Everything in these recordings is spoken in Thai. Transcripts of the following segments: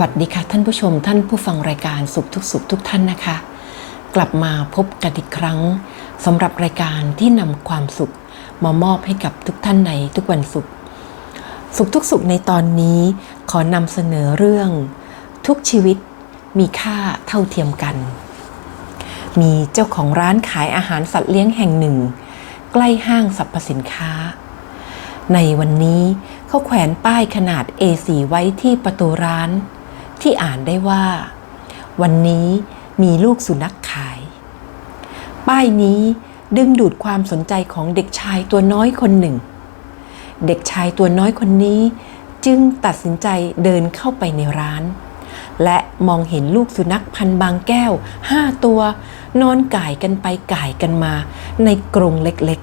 สวัสดีค่ะท่านผู้ชมท่านผู้ฟังรายการสุขทุกสุขทุกท่านนะคะ กลับมาพบกันอีกครั้งสำหรับรายการที่นำความสุขมามอบให้กับทุกท่านในทุกวันศุกร์สุขทุกสุขในตอนนี้ขอนำเสนอเรื่อง ทุกชีวิตมีค่าเท่าเทียมกัน มีเจ้าของร้านขายอาหารสัตว์เลี้ยงแห่งหนึ่ง ใกล้ห้างสรรพสินค้า ในวันนี้เขาแขวนป้ายขนาด A4 ไว้ที่ประตูร้าน ที่อ่านได้ว่า วันนี้มีลูกสุนัขขาย ป้ายนี้ดึงดูดความสนใจของเด็กชายตัวน้อยคนหนึ่ง เด็กชายตัวน้อยคนนี้จึงตัดสินใจเดินเข้าไปในร้าน และมองเห็นลูกสุนัขพันธ์บางแก้วห้าตัว นอนก่ายกันไปก่ายกันมาในกรงเล็ก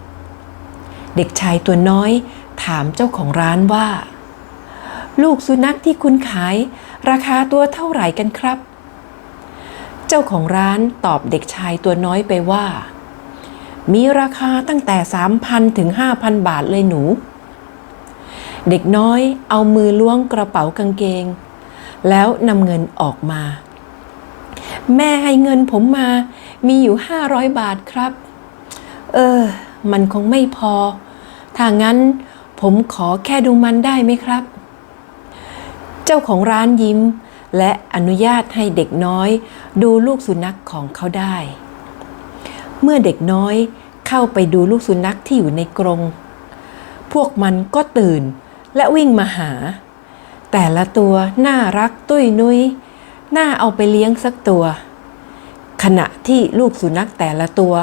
ๆ เด็กชายตัวน้อยถามเจ้าของร้านว่า ลูกสุนัขที่คุณขาย ราคาตัวเท่าไหร่กันครับ เจ้าของร้านตอบเด็กชายตัวน้อยไปว่า มีราคาตั้งแต่ 3,000 ถึง 5,000 บาทเลยหนู เด็กน้อยเอามือล้วงกระเป๋ากางเกง แล้วนำเงินออกมา แม่ให้เงินผมมามีอยู่ 500 บาทครับ เออ มันคงไม่พอ ถ้างั้นผมขอแค่ดูมันได้ไหมครับ เจ้าของร้านยิ้ม และอนุญาตให้เด็กน้อย ดูลูกสุนัขของเขาได้ เมื่อเด็กน้อยเข้าไปดูลูกสุนัขที่อยู่ในกรง พวกมันก็ตื่นและวิ่งมาหา แต่ละตัวน่ารักตุ้ยนุย้ยน่าเอาไปเลี้ยงสักตัว ขณะที่ลูกสุนัขแต่ละตัว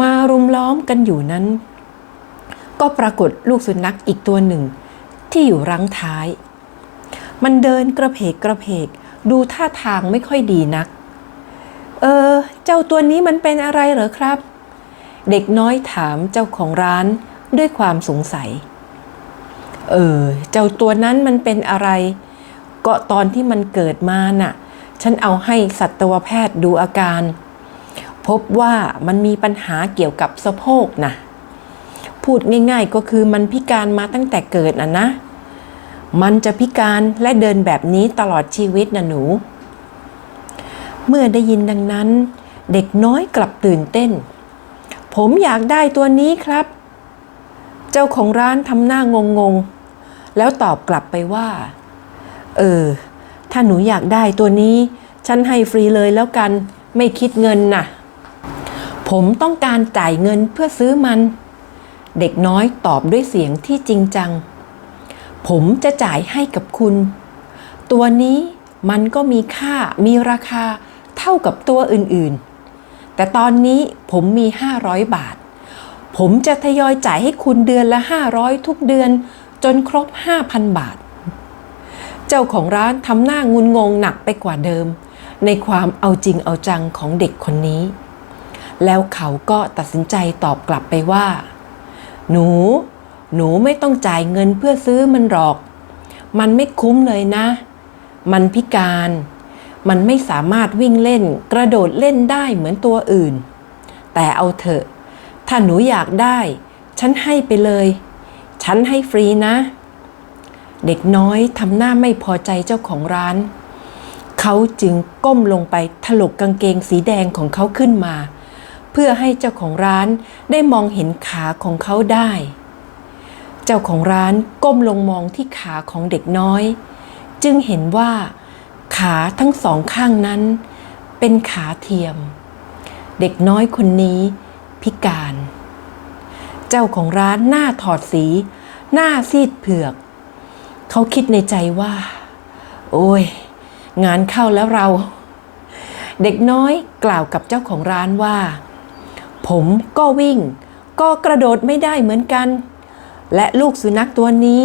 มารุมล้อมกันอยู่นั้น ก็ปรากฏลูกสุนัขอีกตัวหนึ่ง ที่อยู่รังท้าย มันเดินกระเพกกระเพก ดูท่าทางไม่ค่อยดีนัก เออ เจ้าตัวนี้มันเป็นอะไรเหรอครับ เด็กน้อยถามเจ้าของร้านด้วยความสงสัย เออ เจ้าตัวนั้นมันเป็นอะไร ก็ตอนที่มันเกิดมาน่ะ ฉันเอาให้สัตวแพทย์ดูอาการ พบว่ามันมีปัญหาเกี่ยวกับสะโพกนะพูดง่ายๆก็คือมันพิการมาตั้งแต่เกิดนะนะ มันจะพิการและเดินแบบนี้ตลอดชีวิตนะหนู เมื่อได้ยินดังนั้น เด็กน้อยกลับตื่นเต้น ผมอยากได้ตัวนี้ครับ เจ้าของร้านทำหน้างงงแล้วตอบกลับไปว่า เออ ถ้าหนูอยากได้ตัวนี้ ฉันให้ฟรีเลยแล้วกัน ไม่คิดเงินน่ะ ผมต้องการจ่ายเงินเพื่อซื้อมัน เด็กน้อยตอบด้วยเสียงที่จริงจัง ผมจะจ่ายให้กับคุณ ตัวนี้มันก็มีค่ามีราคาเท่ากับตัวอื่นๆ แต่ตอนนี้ผมมี 500 บาท ผมจะทยอยจ่ายให้คุณเดือนละ 500 ทุกเดือนจนครบ 5,000 บาท เจ้าของร้านทำหน้างุนงงหนักไปกว่าเดิม ในความเอาจริงเอาจังของเด็กคนนี้ แล้วเขาก็ตัดสินใจตอบกลับไปว่า หนู หนูไม่ต้องจ่ายเงินเพื่อซื้อมันหรอก มันไม่คุ้มเลยนะ มันพิการ มันไม่สามารถวิ่งเล่น กระโดดเล่นได้เหมือนตัวอื่น แต่เอาเถอะ ถ้าหนูอยากได้ ฉันให้ไปเลย ฉันให้ฟรีนะ เด็กน้อยทำหน้าไม่พอใจเจ้าของร้าน เขาจึงก้มลงไปถลกกางเกงสีแดงของเขาขึ้นมา เพื่อให้เจ้าของร้านได้มองเห็นขาของเขาได้ เจ้าของร้านก้มลงมองที่ขาของเด็กน้อย จึงเห็นว่า ขาทั้งสองข้างนั้น เป็นขาเทียม เด็กน้อยคนนี้พิการ เจ้าของร้านหน้าถอดสี หน้าซีดเผือก เขาคิดในใจว่า โอ้ย งานเข้าแล้วเรา เด็กน้อยกล่าวกับเจ้าของร้านว่า ผมก็วิ่ง ก็กระโดดไม่ได้เหมือนกัน และลูกสุนัขตัวนี้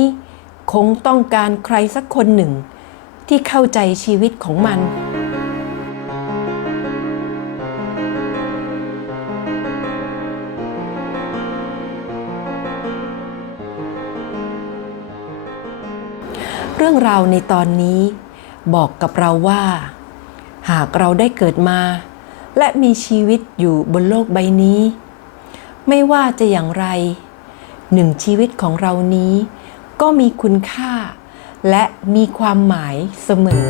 คงต้องการใครสักคนหนึ่ง ที่เข้าใจชีวิตของมัน เรื่องราวในตอนนี้บอกกับเราว่า หากเราได้เกิดมา และมีชีวิตอยู่บนโลกใบนี้ ไม่ว่าจะอย่างไร หนึ่งชีวิตของเรานี้ ก็มีคุณค่า และมีความหมายเสมอ